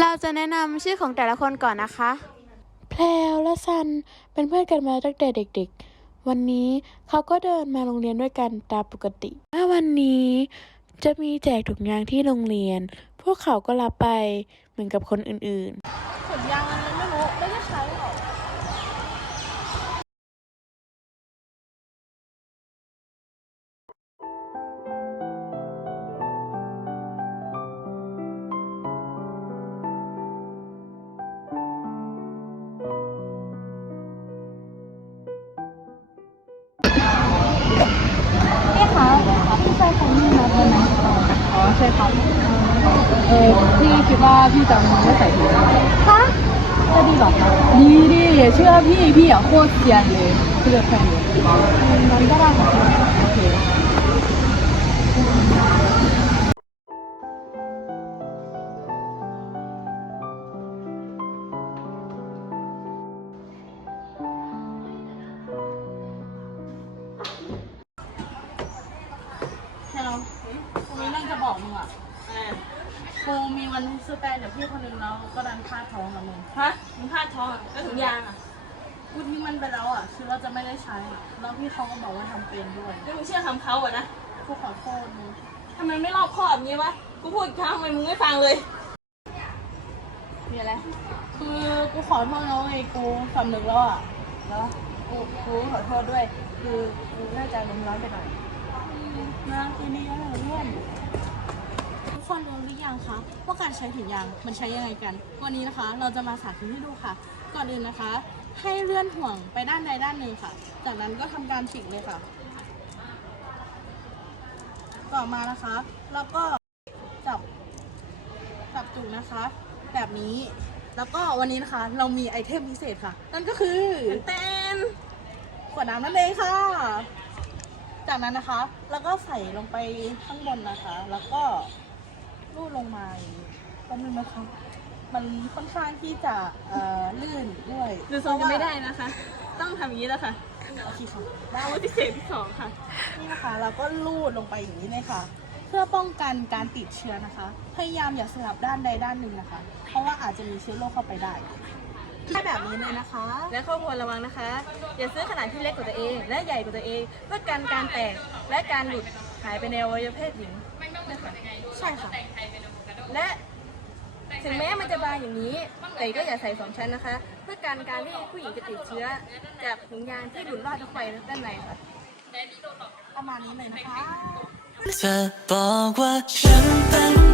เราจะแนะนำชื่อของแต่ละคนก่อนนะคะ แพลวและซันเป็นเพื่อนกันมาตั้งแต่เด็กๆ วันนี้เขาก็เดินมาโรงเรียนด้วยกันตามปกติเมื่อวันนี้จะมีแจกถุงยางที่โรงเรียน พวกเขาก็รับไปเหมือนกับคนอื่นๆขนยาง พี่คะพี่ชายคนนี้นะวันนั้นอ๋อใช่ครับเออพี่คิดว่าพี่จะไม่ใส่ถุงฮะจะดีหรอคะดีดิเชื่อพี่พี่อะโคตรเซียนเลยเชื่อแค่นี้มันก็ได้ค่ะโอเค กูมีวันซื้อแป้งเดี๋ยวพี่คนนึงแล้วก็ดันพลาดท้องกับมึงฮะมึงพลาดท้องอะแล้วถุงยางอะกูทิ้งมันไปแล้วอะคือเราจะไม่ได้ใช้แล้วพี่เขาก็บอกว่าทำเป็นด้วยแล้วมึงเชื่อคำเขาอะนะกูขอโทษมึงทำไมไม่รอบคอบอย่างนี้วะกูพูดอีกครั้งทำไมมึงไม่ฟังเลยมีอะไรคือกูขอโทษแล้วไงกูสำนึกแล้วอะแล้วกูกูขอโทษด้วย คือกูน่าจะลมณ์ร้อนไปหน่อยนะทีนี้อะไรเพื่อนทุกคน รู้หรือยังคะว่าการใช้ถุงยางมันใช้ยังไงกัน วันนี้นะคะเราจะมาสาธิตให้ดูค่ะ ก่อนอื่นนะคะ ให้เลื่อนห่วงไปด้านใดด้านหนึ่งค่ะ จากนั้นก็ทำการปิดเลยค่ะ ต่อมานะคะแล้วก็จับจับจุกนะคะ แบบนี้ แล้วก็วันนี้นะคะ เรามีไอเทมพิเศษค่ะ นั่นก็คือเต้นขวดน้ำนั่นเองค่ะจากนั้นนะคะ แล้วก็ใส่ลงไปข้างบนนะคะ แล้วก็ รูดลงมาอย่างนี้แป๊บนึงนะคะ มันค่อนข้างที่จะเอ่อลื่นด้วยดูทรงจะไม่ได้นะคะ ต้องทำอย่างนี้แล้วค่ะโอเคค่ะอาวุธพิเศษที่สองค่ะ นี่นะคะเราก็ลูดลงไปอย่างนี้เลยค่ะ เพื่อป้องกันการติดเชื้อนะคะ พยายามอย่าสลับด้านใดด้านหนึ่งนะคะ เพราะว่าอาจจะมีเชื้อโรคเข้าไปได้ให้แบบนี้เลยนะคะ และข้อควรระวังนะคะ อย่าซื้อขนาดที่เล็กกว่าตัวเอง และใหญ่กว่าตัวเอง เพื่อกันการแตกและการหลุดหายไปในอวัยวะเพศหญิง นะคะใช่ค่ะ และถึงแม้มันจะบางอย่างนี้ แต่ก็อย่าใส่สองชั้นนะคะ เพื่อการการที่ผู้หญิงจะติดเชื้อ จากถุงยางที่หลุดรอดเข้าไปด้านในค่ะประมาณนี้เลยนะคะ เธอบอกว่าฉัน